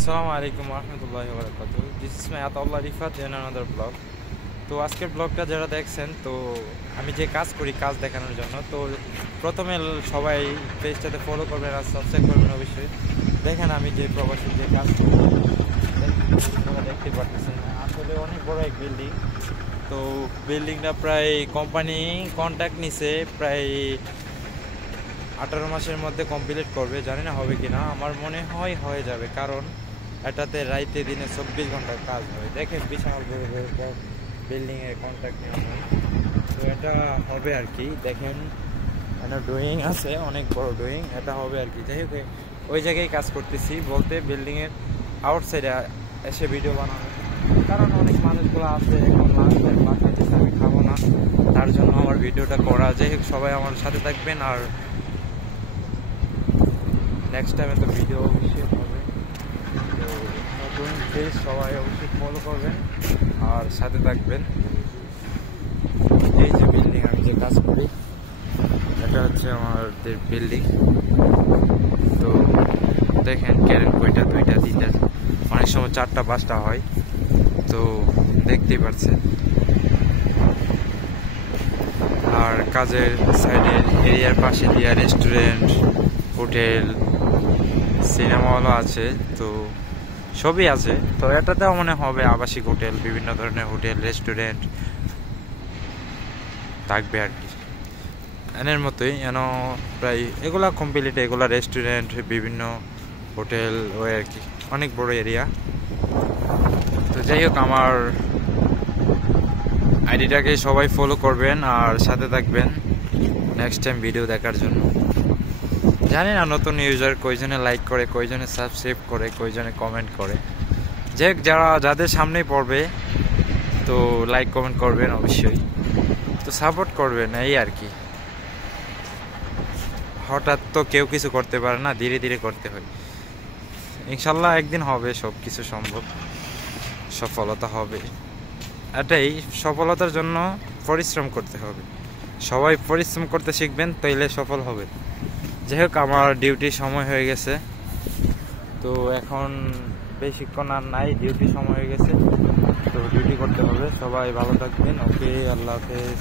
আসসালামু আলাইকুম রহমতুল্লাহি ওয়া বারাকাতুহু। This is my Ataullah Rifat in another blog. তো আজকের ব্লগটা যারা দেখছেন, তো আমি যে কাজ করি কাজ দেখানোর জন্য, তো প্রথমে সবাই পেজটাতে ফলো করবেন আর সাবস্ক্রাইব করবেন অবশ্যই। দেখেন আমি যে প্রবাসী যে কাজ করি, দেখতে পারতেছেন আসলে অনেক বড় এক বিল্ডিং। তো বিল্ডিংটা প্রায় কোম্পানি কন্ট্রাক্ট নিছে, প্রায় 18 মাসের মধ্যে কমপ্লিট করবে। জানি না হবে কি না, আমার মনে হয় হয়ে যাবে, কারণ এটাতে রাইতে দিনে 24 ঘন্টার কাজ হয়। দেখেন বিশাল বড় বড় বিল্ডিংয়ের কন্ট্রাক্ট নেওয়া হয়, তো এটা হবে আর কি। দেখেন এটা ড্রয়িং আছে, অনেক বড় ড্রয়িং, এটা হবে আর কি। যাই হোক, ওই জায়গায় কাজ করতেছি বলতে বিল্ডিংয়ের আউটসাইডে এসে ভিডিও বানানো, কারণ অনেক মানুষগুলো আছে এখন লাঞ্চের বাসাইতেছে, আমি খাবো না, তার জন্য আমার ভিডিওটা করা। যাই হোক, সবাই আমার সাথে থাকবেন, আর নেক্সট টাইমে তো ভিডিও অবশ্যই হবে। তো নতুন পেজ সবাই অবশ্যই ফলো করবেন আর সাথে থাকবেন। এই যে বিল্ডিং আমি যে কাজ করি, এটা হচ্ছে আমাদের বিল্ডিং। তো দেখেন ক্যারেন কয়টা, 2টা 3টা, অনেক সময় 4টা 5টা হয়, তো দেখতেই পাচ্ছেন। আর কাজের সাইডের এরিয়ার পাশে দিয়ে রেস্টুরেন্ট, হোটেল, সিনেমা হলও আছে, তো সবই আছে। তো এটাতেও মনে হবে আবাসিক হোটেল, বিভিন্ন ধরনের হোটেল রেস্টুরেন্ট থাকবে আর কি। এর মতোই প্রায় এগুলা কমপ্লিট, এগুলা রেস্টুরেন্ট, বিভিন্ন হোটেল ওই আর কি, অনেক বড় এরিয়া। তো যাই হোক, আমার আইডিটাকে সবাই ফলো করবেন আর সাথে থাকবেন নেক্সট টাইম ভিডিও দেখার জন্য। জানি না নতুন ইউজার কয়জনে লাইক করে, কয়জনে সাবস্ক্রাইব করে, কয়জনে কমেন্ট করে। যাদের সামনেই পড়বে, তো লাইক কমেন্ট করবেন অবশ্যই, তো সাপোর্ট করবেন, এই আর কি। হঠাৎ তো কেউ কিছু করতে পারে না, ধীরে ধীরে করতে হয়। ইনশাল্লাহ একদিন হবে, সব কিছু সম্ভব, সফলতা হবে। এটাই, সফলতার জন্য পরিশ্রম করতে হবে। সবাই পরিশ্রম করতে শিখবেন, তাইলে সফল হবে। যাই হোক, আমার ডিউটির সময় হয়ে গেছে, তো এখন বেশিক্ষণ আর নাই, ডিউটির সময় হয়ে গেছে, তো ডিউটি করতে হবে। সবাই ভালো থাকবেন, ওকে, আল্লাহ হাফেজ।